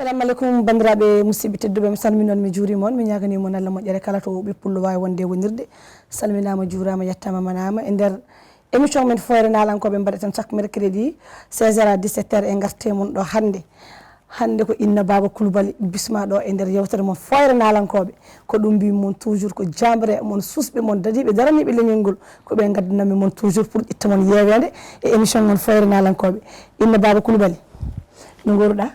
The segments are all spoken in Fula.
Assalamu alaikum bandiraɓe musidɓe tedduɓe mi salmini on mi juurima on mi ñaganima on Allah moƴƴere kala to ɓippullo wawi wonde wonirde salminama juurama yettama manama e nder émission men Foyre Nalankoɓe mbaɗeten chaque mercredi 16h à 17h e garte mon ɗo hande ko Inna Baba Coulibaly bisma ɗo e nder yewtere mon Foyre Nalankoɓe ko ɗum mbimon toujours ko jambre mon susɓe mon dadiɓe daraniɓe leñol ngol koɓe gaddanami mon toujours pour ƴetta mon yewede e émission mon Foyre Nalankoɓe Inna Baba Coulibaly no goruɗa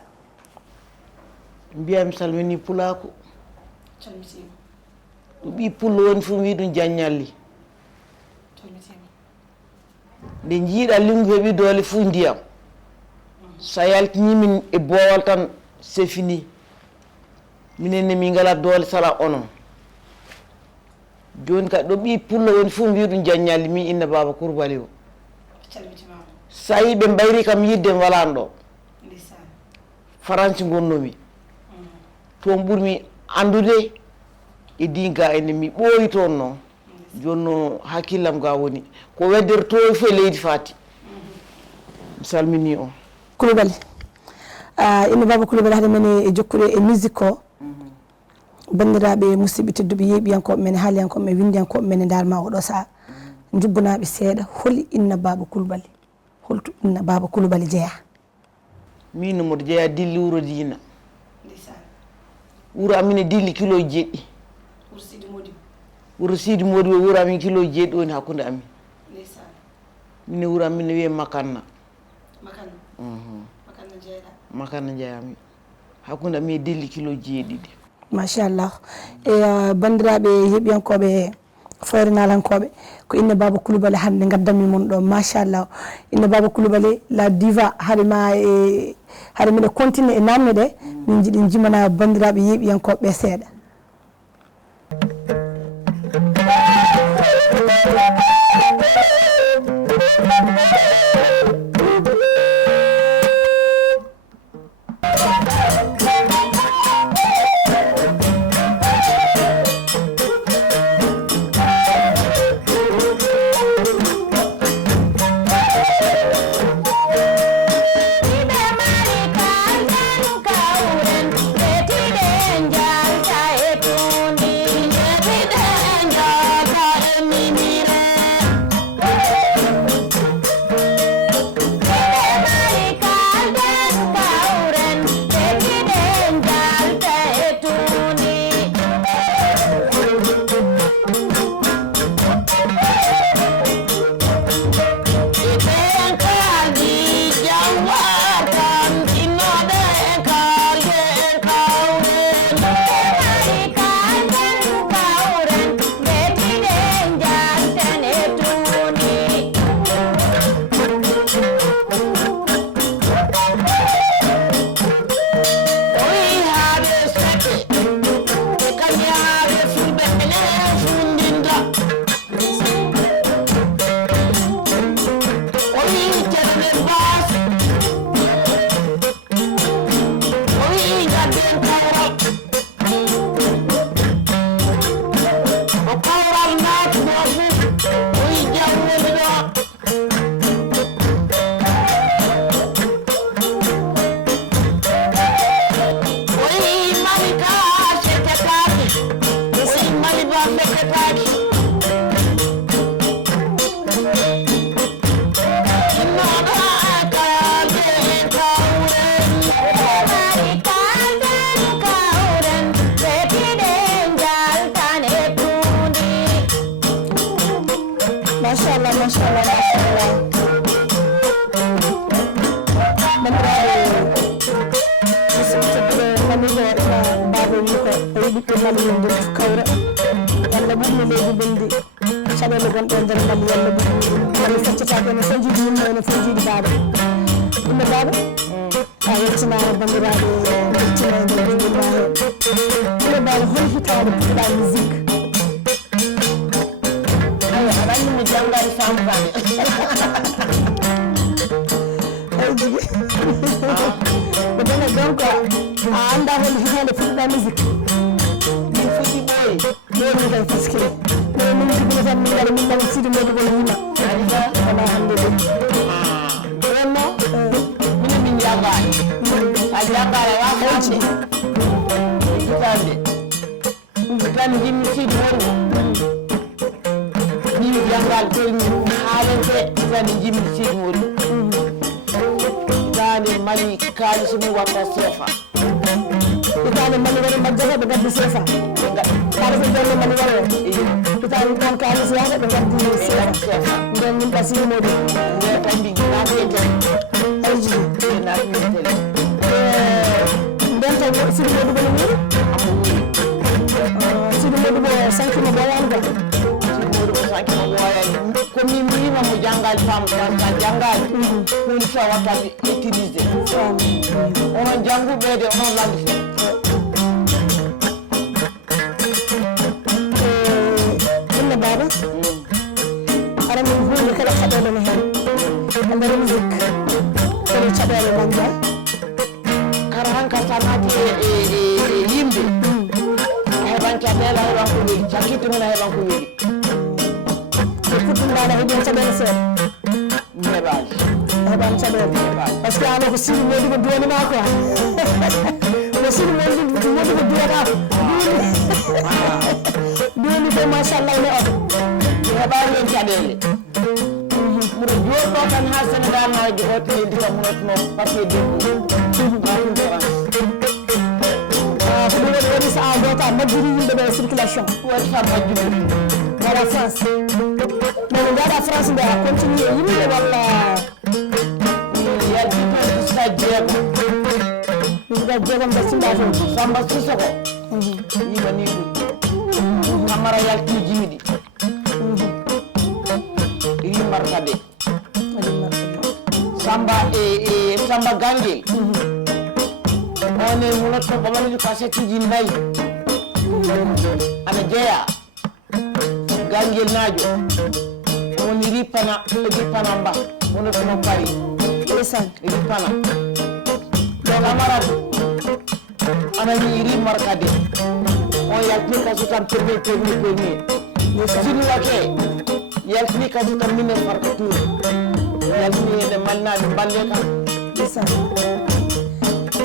mbiyami salmini pulako ɗum ɓi pullo woni fof wi ɗum jaññalli nde jiiɗa lingu heeɓi doole fuu ndiyam sa yaltinimin e boowal tan c'est fini minenne min ngala doole sala onon joni kadi ɗo ɓi pullo woni fof mbi ɗum jaññalli min Inna Baba Coulibaly o sa yi ɓe mbayri kam yidde walano ɗo France gonnomi toon ɓurmi andude e dinga ene mi ɓooyi toon noon joni noon hakkillam ga woni ko weddere to fof e leydi Fati mi salmini on Coulibaly Inna Baba Coulibaly haade men e jokkude e musique o bandiraɓe musidɓe tedduɓe yeeɓiyankoɓe men haaliyankoɓe men windiyankoɓe men e darma oɗo saaha jubbonaɓe seeɗa holi Inna Baba Coulibaly holto Inna Baba Coulibaly jeeya min nomoto jeeya dilli wuro Dina wuro amin e dilli kilo jeɗɗi wuro Sidi Modibo wuro amin kilo jeɗɗi woni hakkude amin min e wuro amin ne wiye Makanna Makanna jeeyami hakkude amin e dilli kilo jeeɗiɗi machallah e bandiraɓe heeɓiyankoɓe Foyre Nalankoɓe ko Inna Baba Coulibaly hande gaddami mon ɗo machallah Inna Baba Coulibaly la diva haɗema e haɗa miɗa continue e namne ɗe min jiiɗi jimana bandiraɓe yeeɓiyankoɓe seeɗa jangale wa hande hitande jimmi Sidi Modibo ni jangal tolni haalente hitande jimmi Sidi Modibo hitande mali kaalisu mum watta sefa hitande mali wara majjata ɓe gaddi sefa kaalisu jonno mali wara hitande ɗon kaalisu yahde ɓe gaddi sefa nden min ka Sidi Modibo nde tambi naatete ayji naatete nden tan Sidi Modibo no wuri Sidi Modibo sankima boyanga Sidi Modibo sankima boyanga komi mbima mo jangal fam sa jangal hunde fa watta utilisé onon janguɓede onon landi fe inne baba ara min hunde kala caɗele no hen e nder musique kala caɗele nanja kara hanka sa naati e yimɓe a heɓan caɗele a heɓan ko weeli cakkitto men a heɓan ko weeli e puɗɗumɗaɗa heɓen caɗele seeɗa heɓaji a heɓan caɗele par ce que ano ko Sidi Modibo duwanima quoi ko Sidi Modibo duwanama duwani ko machallah ne oto mi heɓani hen caɗele mbiɗo joɗɗo tan ha Sénégal naji hotelendi kam notno papier debbo maɗum France ko ɗum waɗi so an dota majjiri yimɓeɓe circulation waɗi fa majjiri waɗa France mais no gaɗa France nde a continue e yimɓe walla yalti toon jusqu'à jeegom jusqu'à jeegom ɓe simba toon Samba Sissoko yima ni ɗum Camara yalti jimiɗi Markade Samba Samba Gangel on est monotto bamalji cassette ji nayi ana jeeya Gangel najo on ripana mba monotto no pari lesan ripana donc amarade ana ni ri Markade on yalti cassette am premier sinwake yaltini kadi kam minen farka tour yaltini ede malnaɓe balle kam isan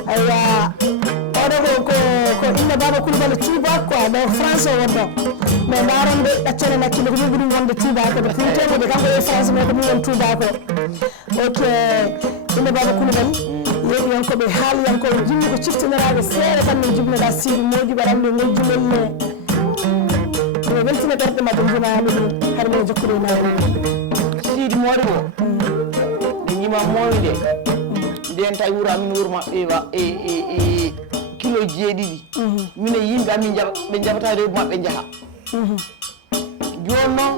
aywa oɗo ko inne Baba Coulibaly tubak quoi ɗo France o wonɗo mais ndaron ɓe ɗaccane hakkille ko ɗum ɗum wonde tubako ɓe fultemoɓe kanko e France mais ko ɗum won tubako ok inne Baba Coulibaly yeɗiyankoɓe haaliyankoɓe jimmi ko ciftiniraɓe seeɗa tan min jibnoɗa Sidi Modibo aɗa andi ngojjumel weltina ɓerɗe maɓe jimami ɗum har min jokkude nayi Sidi Modibo nde jima moyde nden tawi wuuro amin wuuro maɓɓe e kilo jeeɗiɗi minen yimɓe amin ɓe jaɓata rewɓe maɓɓe jaaha joni noon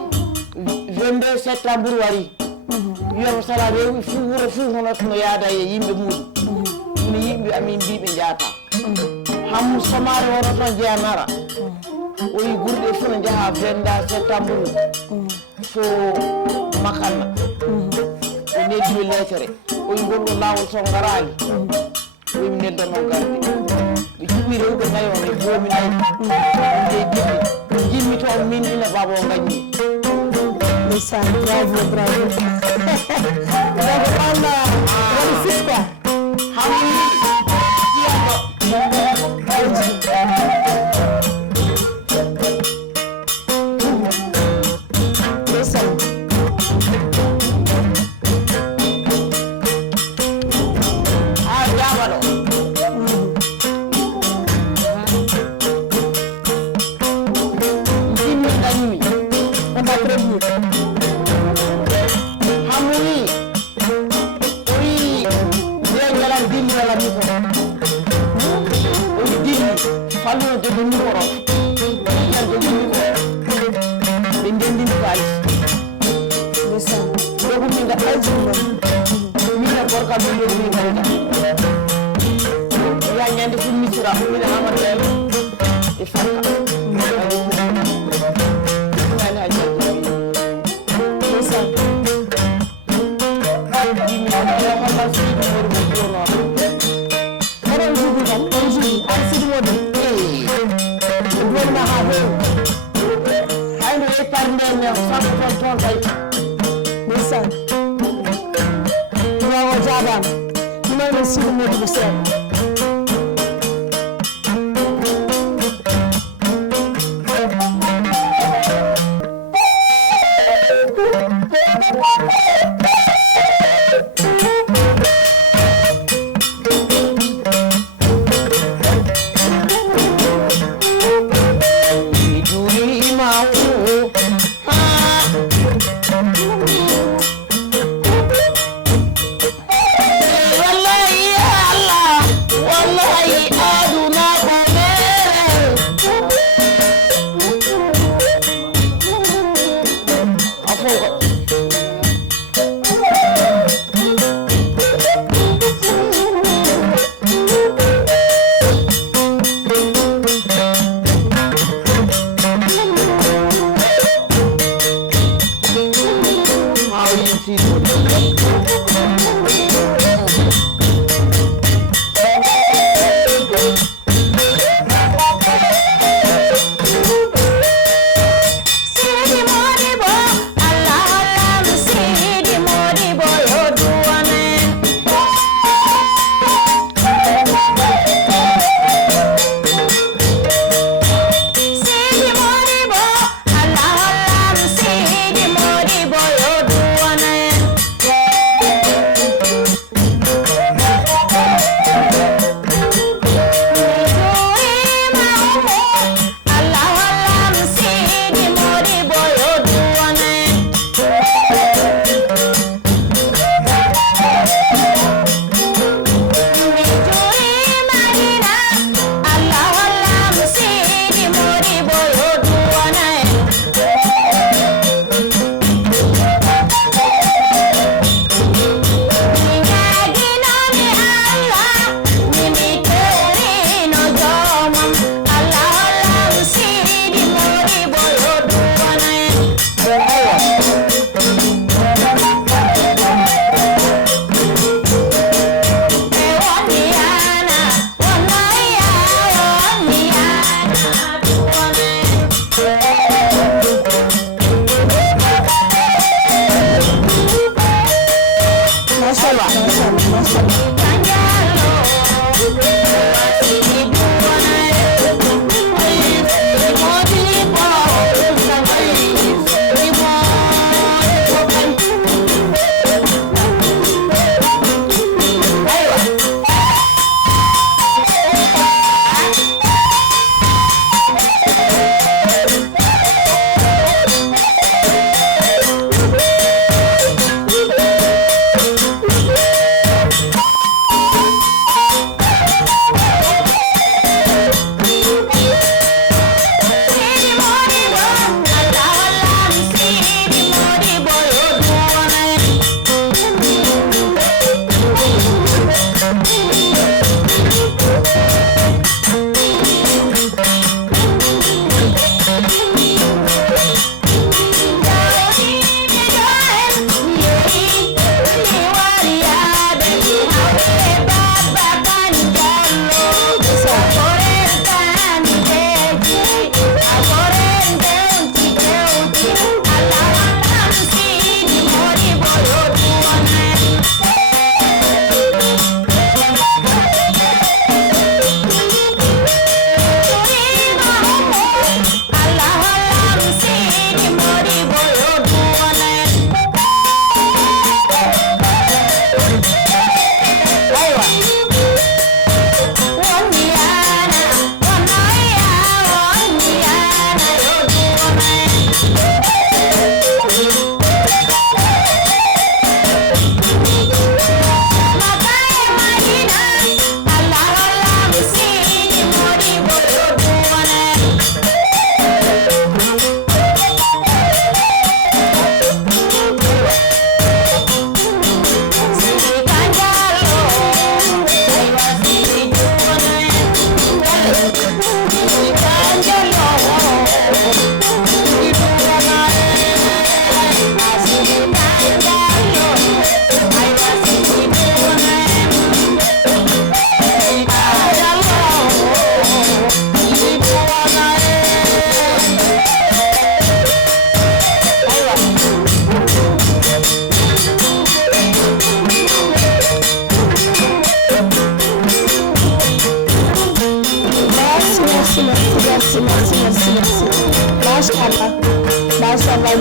22 septembre wari wiyama sala rewi fo wuuro fo honotono yaada e yimɓe muɗum minen yimɓe amin mbiɓe jaata hammu somare wono toon jeyanara o yi gurɗe fof ne jaaha 22 septembre fo Makanna o neddiɓe leetere o yi gonɗo lawol so garani o yimi neddanno garde ɓe juɓi rewɓe nayi on e joomi nayi nde jiɗɗi jimmi toon min ina Baba o gañi ndeysaan bravo bravo donc on waɗi fis quoi hammi jiyanɗo falluno jogi numéro ɓiƴƴal jogi numéro ɓe ndendini kalis ndesan jogumi ga aljumon mina gorka ɓe jogumi gayda ya ñande fu misira mina amadel e farka ani ha joddi ndesan hollal Sidi Modibo jono oɗon jugi tan on jugi an Sidi Modibo ma ha heewi hayno yettade nden ne sappo toon kay ndeysaan o jaabama ɗumayno Sidi Modibo seeɗa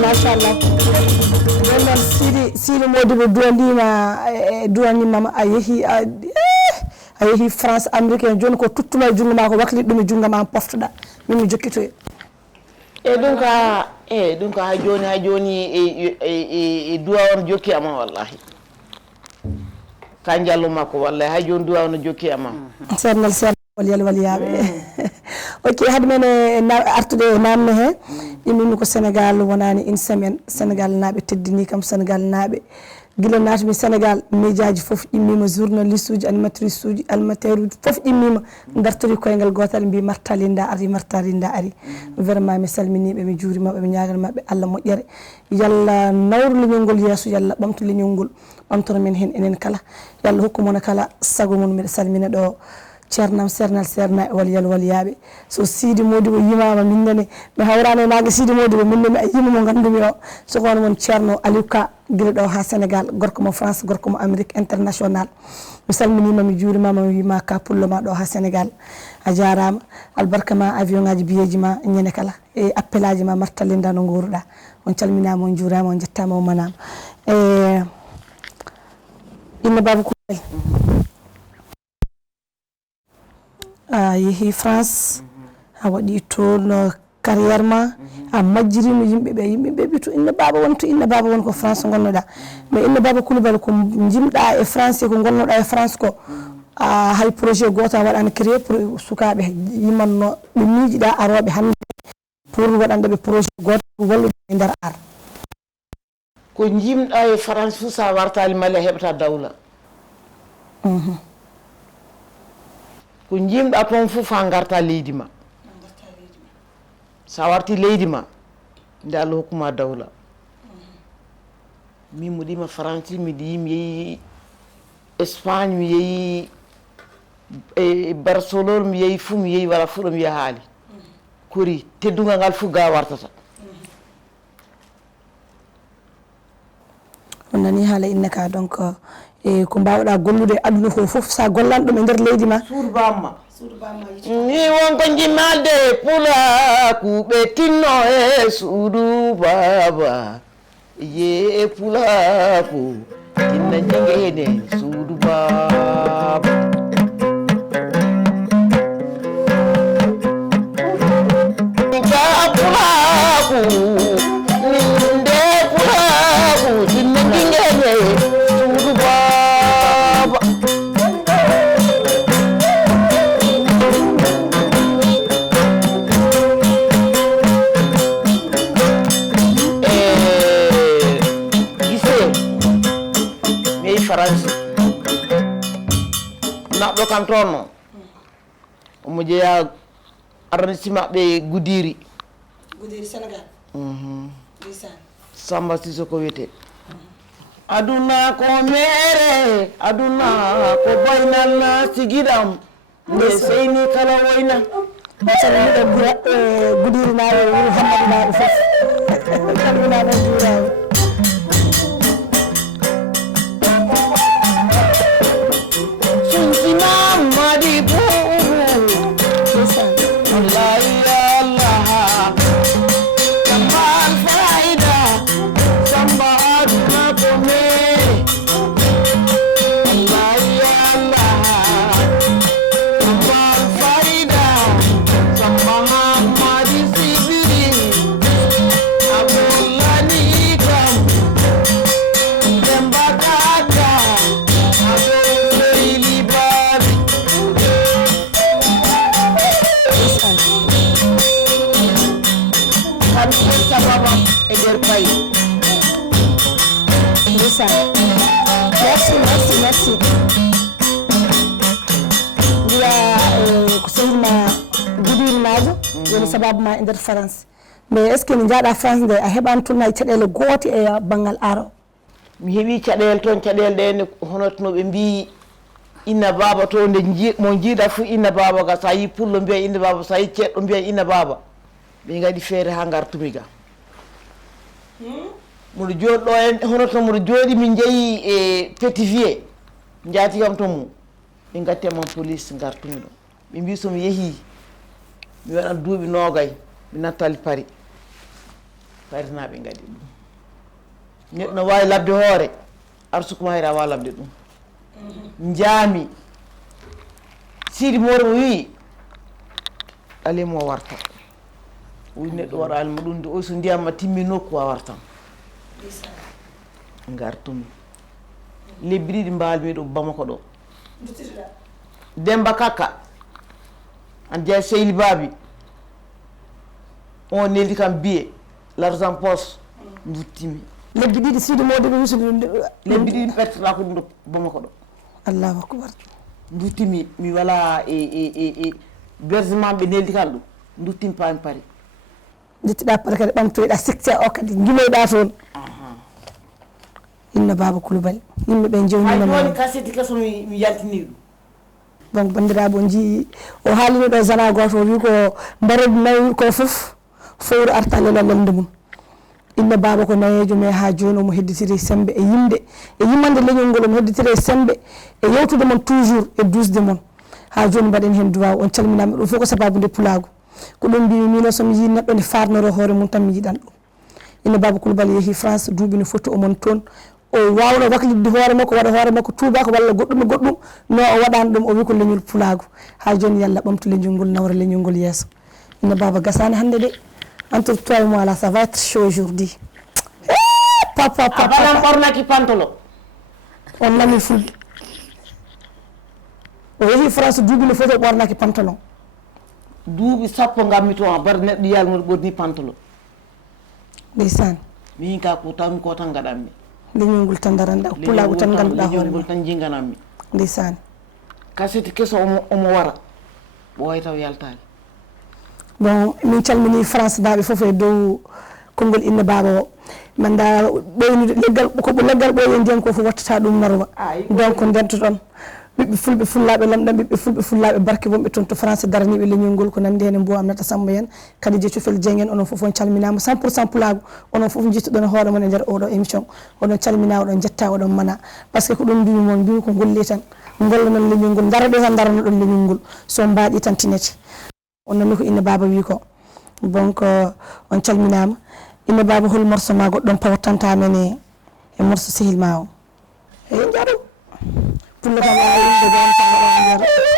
machallah ɗon noon Sidi Modibo duwanimama a yeehi France américain joni ko tuttuno e jungo ma ko waklit ɗum e jungo ma poftoɗa min mi jokkitoye ɗum ka ha joni e duwa on jokki ama wallahi ka jalluma ko wallahi ha joni duwa on jokki ama sernal wal waliyaɓe ok hade men artude e namde he immimi ko Sénégal wonani une semaine Sénégal naaɓe teddini kam Sénégal naaɓe guila natmi Sénégal médiaji foof immima journaliste uji animatrice uji animateur uji foof immima dartori koyngal gotal mbi Marta Linda ari vraiment mi salminiɓe mi juurimaɓe mi ñaganimaɓe Allah moƴƴere yalla nawru leñol ngol yeeso yalla ɓamtu leñol ngol ɓamtono men hen enen kala yalla hokku mono kala sago mum mbiɗa salmina ɗo ceernam sernal serna e waliyal waliyaɓe so Sidi Modibo yimama minnene mi hawrano nague Sidi Modibo minne mi yima mo gandumi o so hono won ceerno Aliou Ka guila ɗo ha Sénégal gorko mo France gorko mo Amérique international mi salminima mi juurimama mi wima ka pullo ma ɗo ha Sénégal a jarama albarka ma avion ngaji biyeji ma ñande kala e appel aji ma Marta Linda no guuruɗa on calminama on juurama on jettama on manama inna baba Koulel a yeehi France a waɗi toon carrière ma a majjirino yimɓeɓe ɓi to inna baba won ko France gonnoɗa mais inna baba Coulibaly ko jimɗa e français ko gonnoɗa e France ko a hay projet goto a waɗani créé pour sukaɓe yimanno ɓe miijiɗa aroɓe hande pour waɗandeɓe projet goto pour wallude e nder ar ko jimɗa e France fu sa wartali Mali a heɓata dawla ko jimɗa toon fof ha garta leydi ma sa warti leydi ma nde Allah hokkuma dawla min mo ɗima France miɗa yi mi yeehi Espagne mi yeehi e Barcelone mi yeehi fuu mi yeehi wala fuu ɗo mi wiya haali kori teddugal ngal fuu ga wartata on nani haala innaka donc e ko mbawɗa gollude aduna ko foof sa gollan ɗum e nder leydi ma suudu bamma ni wonko jimmalde pulaku ɓe tinno e suudu baba ye pulaku tinna jegene suudu baba pulaku ninde pulaku tinna jegene suudu baba France naɓɗo kam toon noon omo jeeya arrondissement ɓe Goudiri Sénégal Samba Sissoko wiyete aduna ko mere aduna ko boynal sigiɗam nde seyni kala woyna calmiɗo Goudiri naɓe wuro Hammadou naɓe foof calminaɗo juuraɓe merci mbiya ko sehilma Goudiri najo woni sababu ma e nder France mais est ce que ne jaaɗa France nde a heɓani toon hay caɗele goote e banggal aro mi heeɓi caɗele toon caɗele ɗene hono no ɓe mbi inna baba to nde mo jiiɗa fo inna baba ga sa yi pullo mbiya inna baba sa yi ceɗɗo mbiya inna baba ɓe gaɗi feere ha gartumi ga moɗo jooɗɗo en hono to moɗo jooɗi min jeeyi e pétivier jaati kam to mum ɓe gattema police gartumi ɗo ɓe mbi somi yeehi mi waɗan duuɓi noogay mi nattali Paris parinaɓe gaɗi ɗum neɗɗo no wawi labde hoore arsukuma hayra wawa labde ɗum jaami Sidi Moro mo wi alimo warta o wi neɗɗo waɗa alimo ɗum de o so ndiyamma timmi nokku a wartan gartumi lebbi ɗiɗi mbalmi ɗo Bamako ɗo Demba Kaka an jeeya Seyli Babi on neldi kam biye l'argent poche duttimi lebbi ɗiɗi Sidi Modi ɓe wisude lebbi ɗiɗi ɓettoɗa ko ɗum ɗo Bamako ɗo Allahu akbar duttimi mi wala e bergement ɓe neldi kam ɗum duttimi pami Paris jettiɗa pare kadi ɓamtoyɗa secteur o kadi guiloyɗa toon inna Baba Coulibaly yimɓeɓe jewnima joni kaseti keso mi yaltini ɗum donc bandiraɓe o jii o haalino ɗo zana goto o wi ko mbaroɗi nayi ko foof fowru arta lelallelde mum inna Baba ko nayejo mais ha joni omo hedditiri sembe e yimde e yimmande leñol ngol omo hedditiri e sembe e yewtude mon toujours e dusde mon ha joni mbaɗen hen duwaw on calminama ɗum fof ko sababude pulagu ko ɗum mbimi mino somi yi neɗɗo nde farnoro hoore mum tan mi yiɗan ɗum inna Baba Coulibaly yeehi France duuɓi no foti omon toon o wawno waklidde hoore makko waɗa hoore makko tubako walla goɗɗum e goɗɗum no o waɗani ɗum o wi ko leñol pulagu ha joni yalla ɓamtu leñol ngol nawra leñol ngol yesso inna Baba gasani hande de entre toi et moi là ça va être chaud aujourd'hui papa abaɗan ɓornaki pantalon on nami fulɓe o yeehi France duuɓi no foti o ɓornaki pantalon duuɓi sappo gammi toon bar neɗɗo yiyalmoɗo ɓorni pantalon ndeysan min ka ko tawmi ko tan gaɗanmi leñol ngol tan daranɗa pulagu tan ganduɗa hoore ngol tan jinganammi ndeysan kaseti keso omo wara ɓooy taw yaltani bon min calmini France naɓe foof e dow konngol inna Baba o manda ɓeynude leggal ko leggal ɓooyen nden ko fo wattata ɗum narwa donc ndentoɗon ɓiɓɓe fulɓe fullaɓe lamɗam ɓiɓɓe fulɓe fullaɓe barke wonɓe toon to français daraniɓe leñol ngol ko nandi hen e Mbow Aminata Samba en kadi je Cofel Dieng en onon foof on calminama 100% pulago onon foof jittuɗon hoore mon e nder oɗo émission oɗon calmina oɗon jetta oɗon mana par ce que ko ɗum mbimimon mbimi ko golli tan golla noon leñol ngol daroɗe tan darano ɗon leñol ngol so mbaɗi tan tinete on nani ko Inne Baba wi ko donc on calminama Inne Baba hol morceau ma goɗɗon pawtanta men e morceau sehil ma o eyi jaɗum pulla kam awinde gon tan waɗa jaɗum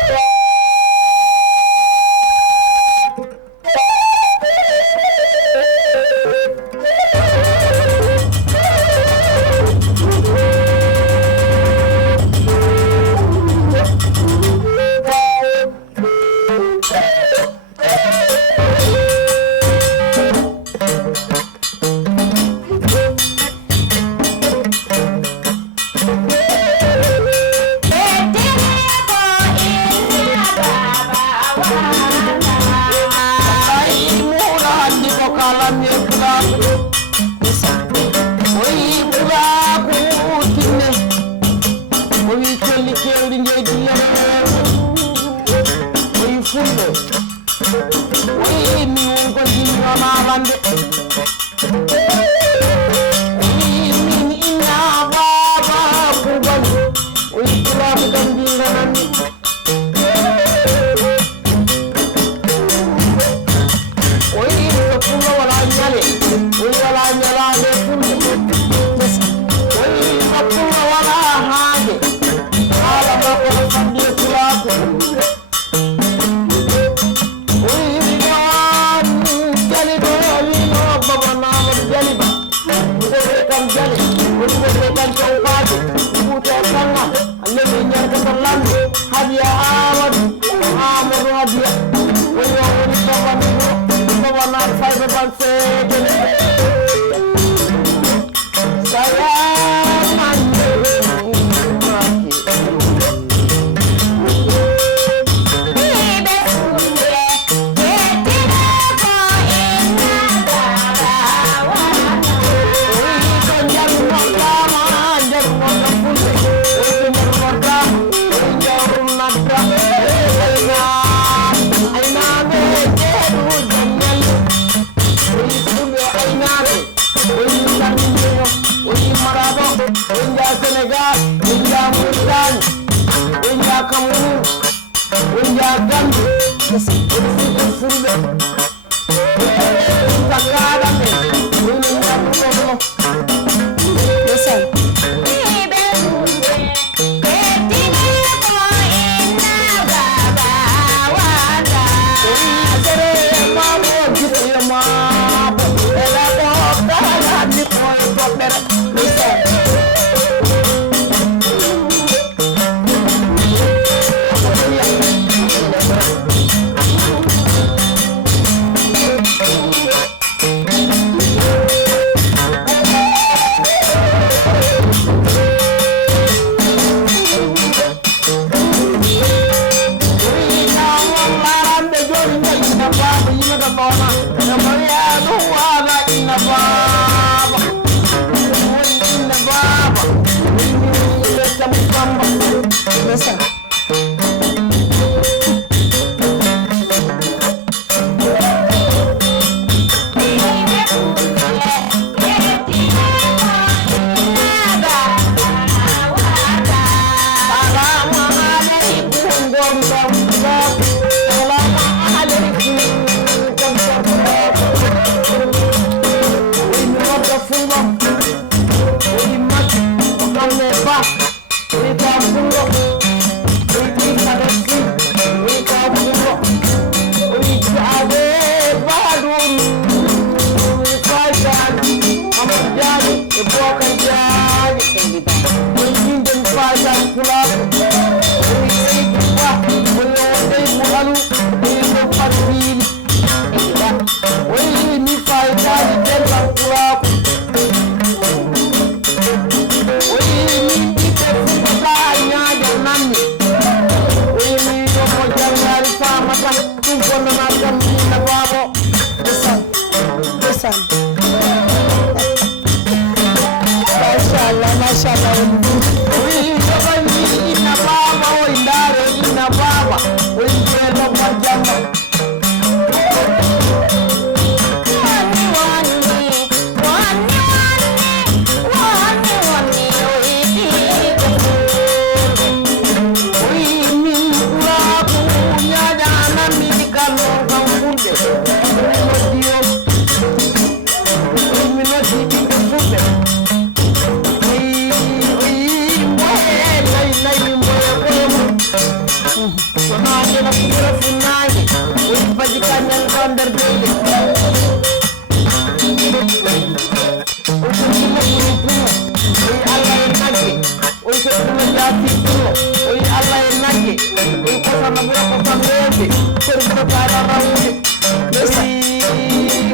yaati pullo o wi Allah e nagge o wi kosanna ɓura kosan weelde kori ɓurataɗa rawude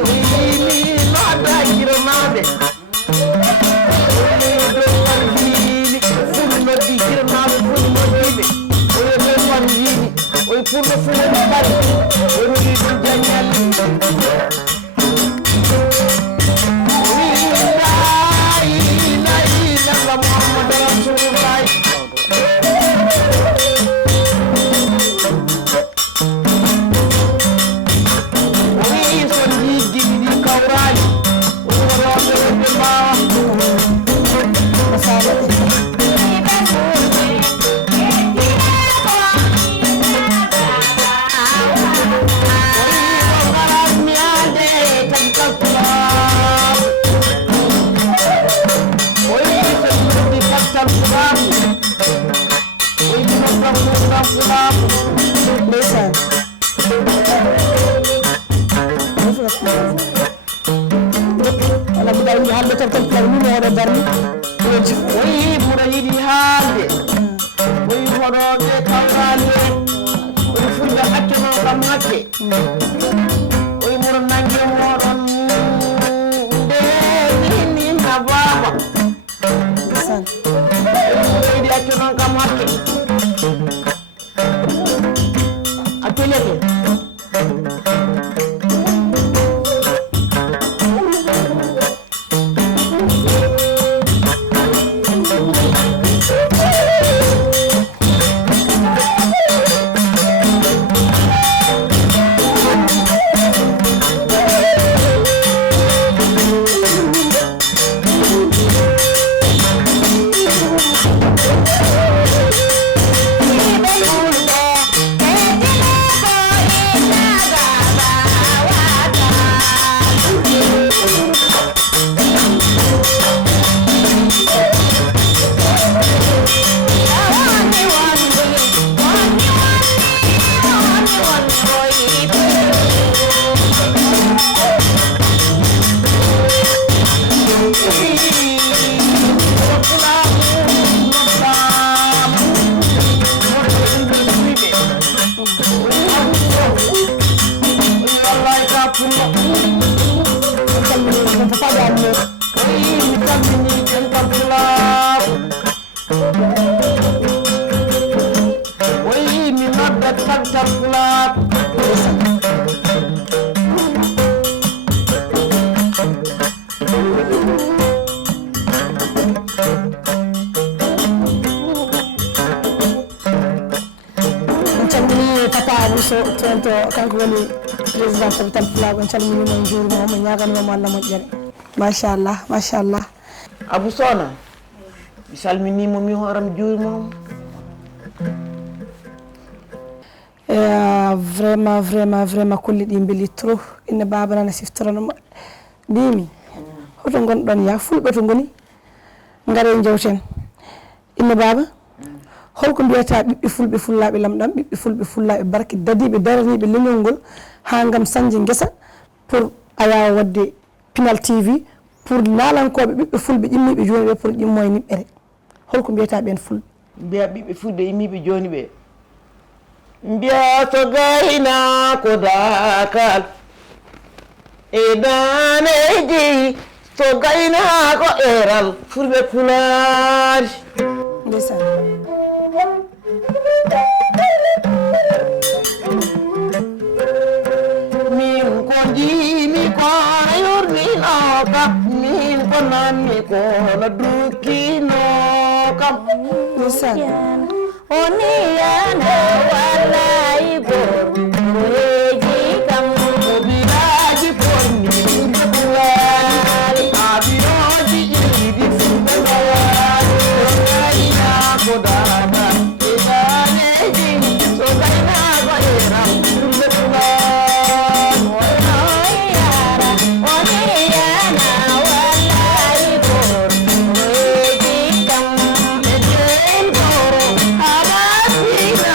o wi no adda giranaɓe farjini fuli noddi giranaɓe fuli noddiɓe o wi ɓe farjini o wi pullo fulani ɓari o wi ɗum jañal Muhammad Rasulullah woni so jiddi di kawrani woroɓe wonde mbawa oyi ɓura yiɗi haalde oyi hoɗoɓe kawrale oyi fulɓe hakke non kam hakke oyi muro nangue moɗon nde nini ha baba oyi yiɗi hakke non kam hakke a teleke kanko woni président capital fulago en calminimo en juurima mo ñaganimamo Allah moƴƴere machallah Abou Sona mi salminimo mi horam juurimamo vraiment kolli ɗi beeli trop inne baba nana siftoranoma mbimi hoto gonɗon ya fulɓe to goni gaare jewten inne baba holko mbiyata ɓiɓɓe fulɓe fullaɓe lamɗam ɓiɓɓe fulɓe fullaɓe barke dadiɓe daraniɓe leñol ngol ha gam sañde guesa pour ayawa wadde Pinal TV pour lalankoɓe ɓiɓɓe fulɓe ƴimmiɓe joni ɓe pour ƴimmo e niɓɓere holko mbiyata ɓen fulɓe mbiya ɓiɓɓe fulɓe yimmiɓe joni ɓe mbiya to gayna ko dakal e daneji to gayna ko eral fulɓe pulaari ndeysan min ko jiimi kono yurninoka min ko nanmi kono dukkinoka ndeysan oni yana wallahi gorkoyeji kam obiraji ponni fulani abiroji iidi fulɓe fulani gayna ko dada e daneji so gayna ko eram fulɓe fulani onoyara oni yana wallahi gorkoyeji kam e jen goro abasina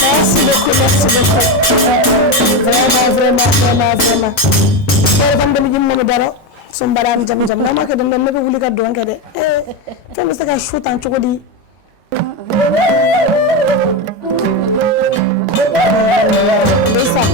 Merci beaucoup, merci beaucoup. Vraiment. Kere tam demi jimmo daro so mbaɗani jam nama kadi nden neɓe wuli kadi don kadi tan saka shootan cogodi ndeysan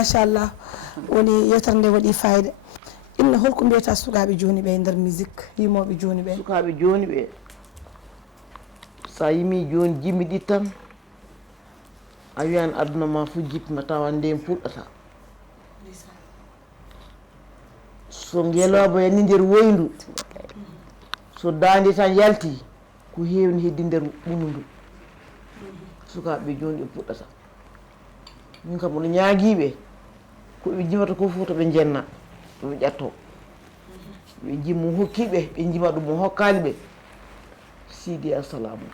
machallah woni yewtere nde waɗi fayida inna holko mbiyata sukaɓe joni ɓe nder musique yimoɓe joni ɓe sukaɓe joni ɓe sa yimi joni jimmi ɗi tan a wiyan aduna ma fu jippima tawa nden fuɗɗata so ngeloba yani nder woyndu so dande tan yalti ko hewni heddi nder ɓundu ndu sukaɓe joni ɓe puɗɗata min kam oɗo ñaaguiɓe koɓe jimata ko fof to ɓe jenna ɓe ƴatto ɓe jimmo hokkiɓe ɓe jima ɗum mo hokkali ɓe sidi assalamu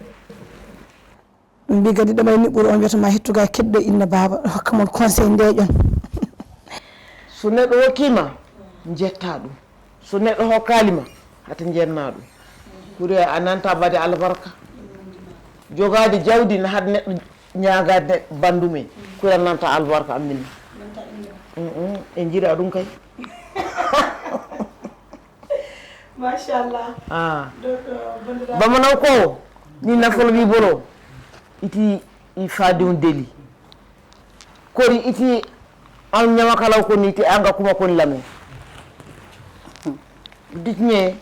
ɗum mbi kadi ɗomay niɓɓuru on wiyatama hettuga keɗɗo inna baba hokka mon conseil ndeƴon so neɗɗo hokkima jetta ɗum so neɗɗo hokkalima hata jenna ɗum ɓuuri a nanta bade albarka jogade jawdi ne haade neɗɗo ñagade bandu men ɓuuri nanta albarka amminna e jiiɗa ɗum kay machallah bamanaw ko ni nafolo wi bolo iti i fadion deli kori iti an ñama kalaw koni iti anga kuma koni lame ditñe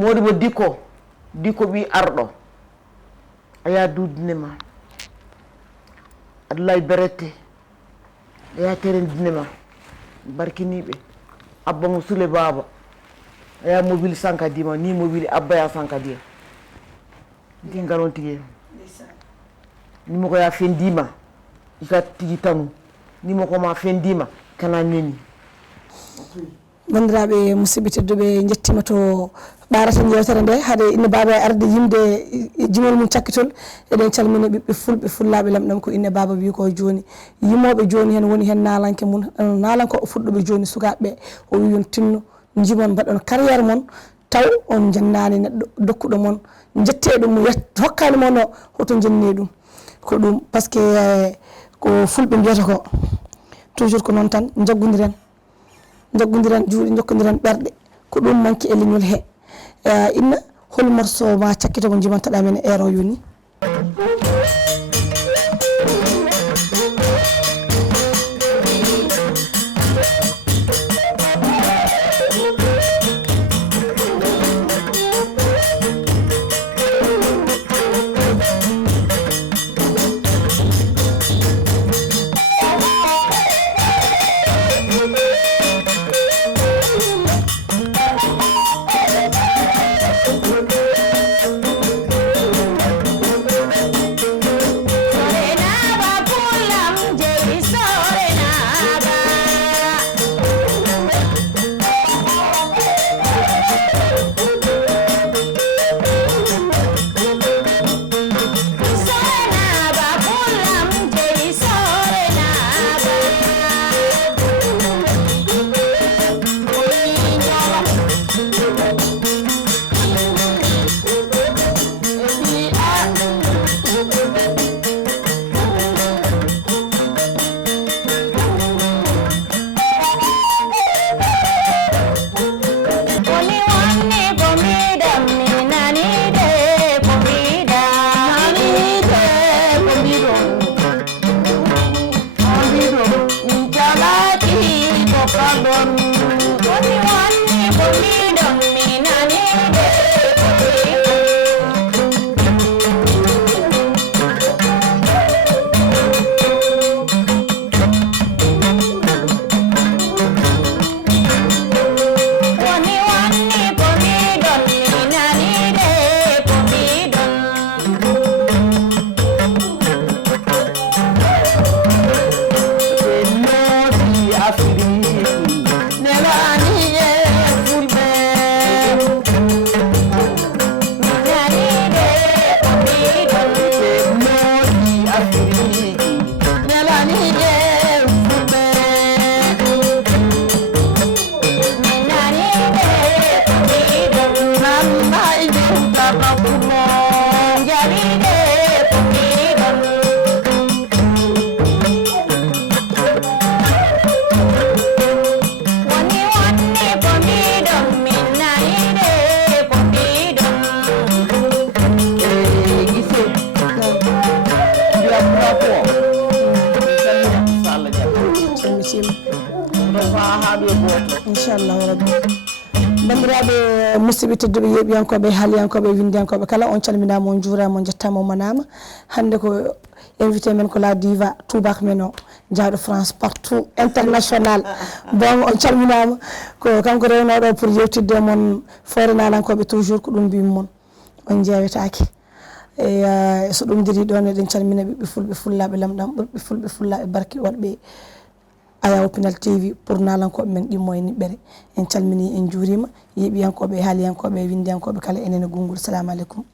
modi bo dikko ɓi arɗo aya dudinema aɗa berete aya terendinema barkiniɓe abba mo sule baba aya mobile sankadima ni mobile abba ya sankadiya ndi ngaron tigi ni mo ko ya fendima ika tigi tanu ni mo ko ma fendima kana neni bandiraɓe musidɓe tedduɓe jettima to ɓarata yewtere nde haade inne baba e arde yimde jimol mum cakkitol eɗen calmina ɓiɓɓe fulɓe fullaɓe lamɗam ko inne baba wi ko joni yimoɓe joni hen woni hen nalanke mum nalanko fuɗɗoɓe joni sukaɓeɓe o wi yon tinno jimon mbaɗon carriére mon taw on jannani neɗɗo dokkuɗo mon jette ɗum hokkani mon o hoto jenni ɗum ko ɗum par ce que ko fulɓe mbiyata ko toujours ko noon tan jaggodiren juuɗe jokkodiren ɓerɗe ko ɗum manque e leñol he inna hol morceau ma cakkito ko jimantoɗa men e ero yoni inchallahu rabbi bandiraɓe musidɓe tedduɓe yeeɓiyankoɓe haaliyankoɓe windiyankoɓe kala on calminama on juurama on jettama on manama hande ko invité men ko la diva toubak men o jawɗo France partout international bon on calminama ko kanko rewnoɗo pour yewtidde mon foore nalankoɓe toujours ko ɗum mbimi moon on jewetake e so ɗum diri ɗon eɗen calmina ɓiɓɓe fulɓe fullaɓe lamɗam ɓiɓɓe fulɓe fullaɓe barki waɗɓe Aya Opinal TV pour nalankoɓe men ɗimmo e niɓɓere en calmini en juurima yeeɓiyankoɓe haaliyankoɓe windiyankoɓe kala enen e gongol salamu aleykum